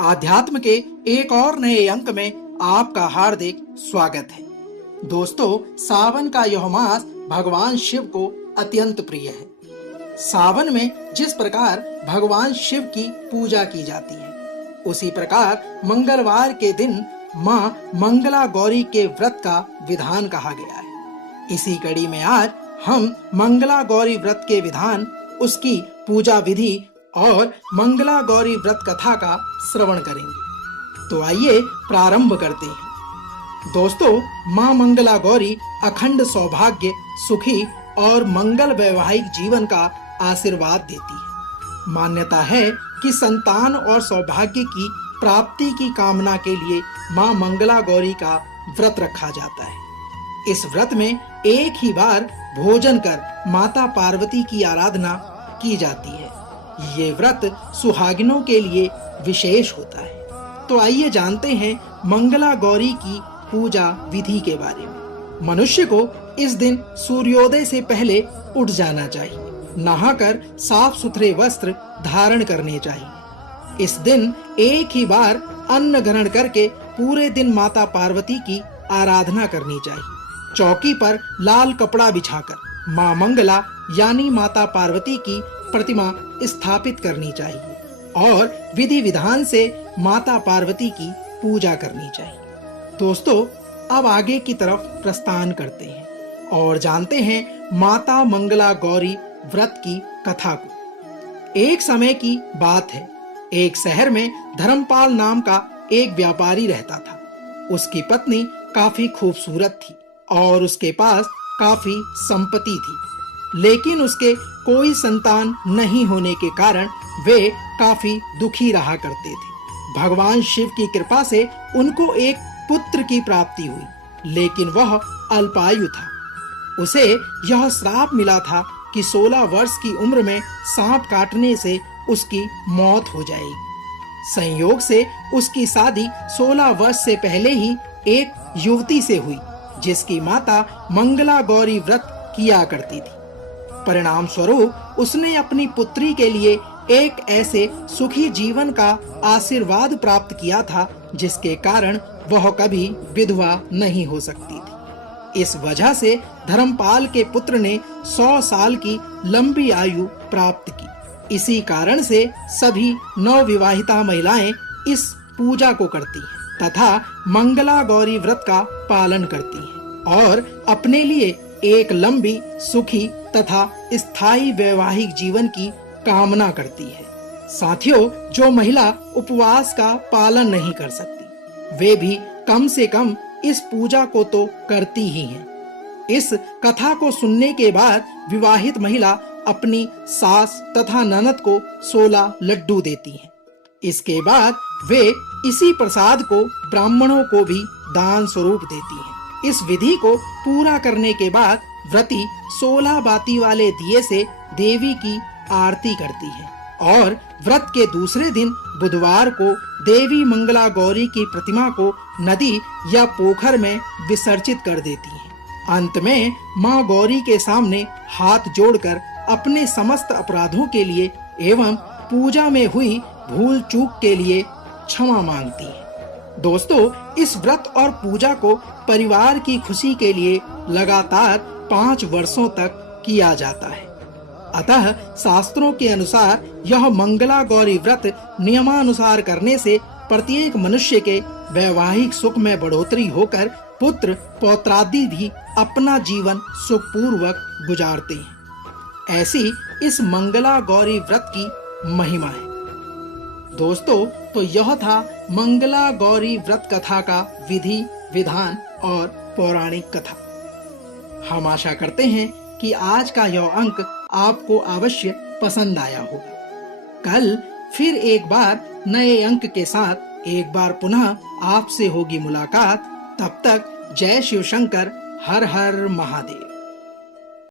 आध्यात्म के एक और नए अंक में आपका हार्दिक स्वागत है। दोस्तों, सावन का यह मास भगवान शिव को अत्यंत प्रिय है। सावन में जिस प्रकार भगवान शिव की पूजा की जाती है, उसी प्रकार मंगलवार के दिन मां मंगला गौरी के व्रत का विधान कहा गया है। इसी कड़ी में आज हम मंगला गौरी व्रत के विधान, उसकी पूजा विधि और मंगला गौरी व्रत कथा का श्रवण करेंगे। तो आइए प्रारंभ करते हैं। दोस्तों, मां मंगला गौरी अखंड सौभाग्य, सुखी और मंगल वैवाहिक जीवन का आशीर्वाद देती है। मान्यता है कि संतान और सौभाग्य की प्राप्ति की कामना के लिए मां मंगला गौरी का व्रत रखा जाता है। इस व्रत में एक ही बार भोजन कर माता पार्वती की आराधना की जाती है। ये व्रत सुहागिनों के लिए विशेष होता है। तो आइए जानते हैं मंगला गौरी की पूजा विधि के बारे में। मनुष्य को इस दिन सूर्योदय से पहले उठ जाना चाहिए। नहाकर साफ सुथरे वस्त्र धारण करने चाहिए। इस दिन एक ही बार अन्न ग्रहण करके पूरे दिन माता पार्वती की आराधना करनी चाहिए। चौकी पर लाल कपड़ा बिछाकर मां मंगला यानी माता पार्वती की प्रतिमा स्थापित करनी चाहिए और विधि विधान से माता पार्वती की पूजा करनी चाहिए। दोस्तों, अब आगे की तरफ प्रस्थान करते हैं और जानते हैं माता मंगला गौरी व्रत की कथा को। एक समय की बात है, एक शहर में धर्मपाल नाम का एक व्यापारी रहता था। उसकी पत्नी काफी खूबसूरत थी और उसके पास काफी संपत्ति थी, लेकिन उसके कोई संतान नहीं होने के कारण वे काफी दुखी रहा करते थे। भगवान शिव की कृपा से उनको एक पुत्र की प्राप्ति हुई, लेकिन वह अल्पायु था। उसे यह श्राप मिला था कि 16 वर्ष की उम्र में सांप काटने से उसकी मौत हो जाएगी। संयोग से उसकी शादी 16 वर्ष से पहले ही एक युवती से हुई, जिसकी माता मंगला गौरी व्रत किया करती थी। परिणाम स्वरूप उसने अपनी पुत्री के लिए एक ऐसे सुखी जीवन का आशीर्वाद प्राप्त किया था, जिसके कारण वह कभी विधवा नहीं हो सकती थी। इस वजह से धर्मपाल के पुत्र ने 100 साल की लंबी आयु प्राप्त की। इसी कारण से सभी नवविवाहिता महिलाएं इस पूजा को करती हैं तथा मंगला गौरी व्रत का पालन करती हैं और अपने लिए एक लंबी, सुखी तथा स्थायी वैवाहिक जीवन की कामना करती है। साथियों, जो महिला उपवास का पालन नहीं कर सकती, वे भी कम से कम इस पूजा को तो करती ही हैं। इस कथा को सुनने के बाद विवाहित महिला अपनी सास तथा ननद को 16 लड्डू देती हैं। इसके बाद वे इसी प्रसाद को ब्राह्मणों को भी दान स्वरूप देती हैं। इस विधि को पूरा करने के बाद व्रती 16 बाती वाले दिए से देवी की आरती करती है और व्रत के दूसरे दिन बुधवार को देवी मंगला गौरी की प्रतिमा को नदी या पोखर में विसर्जित कर देती है। अंत में मां गौरी के सामने हाथ जोड़कर अपने समस्त अपराधों के लिए एवं पूजा में हुई भूल चूक के लिए क्षमा मांगती है। दोस्तों, इस व्रत और पूजा को परिवार की खुशी के लिए लगातार 5 वर्षों तक किया जाता है। अतः शास्त्रों के अनुसार यह मंगला गौरी व्रत नियमानुसार करने से प्रत्येक मनुष्य के वैवाहिक सुख में बढ़ोतरी होकर पुत्र पौत्रादि भी अपना जीवन सुखपूर्वक गुजारते हैं। ऐसी इस मंगला गौरी व्रत की महिमा है। दोस्तों, तो यह था मंगला गौरी व्रत कथा का विधि, विधान और पौराणिक कथा। हम आशा करते हैं कि आज का यह अंक आपको अवश्य पसंद आया होगा। कल फिर एक बार नए अंक के साथ एक बार पुनः आपसे होगी मुलाकात। तब तक जय शिव शंकर, हर हर महादेव।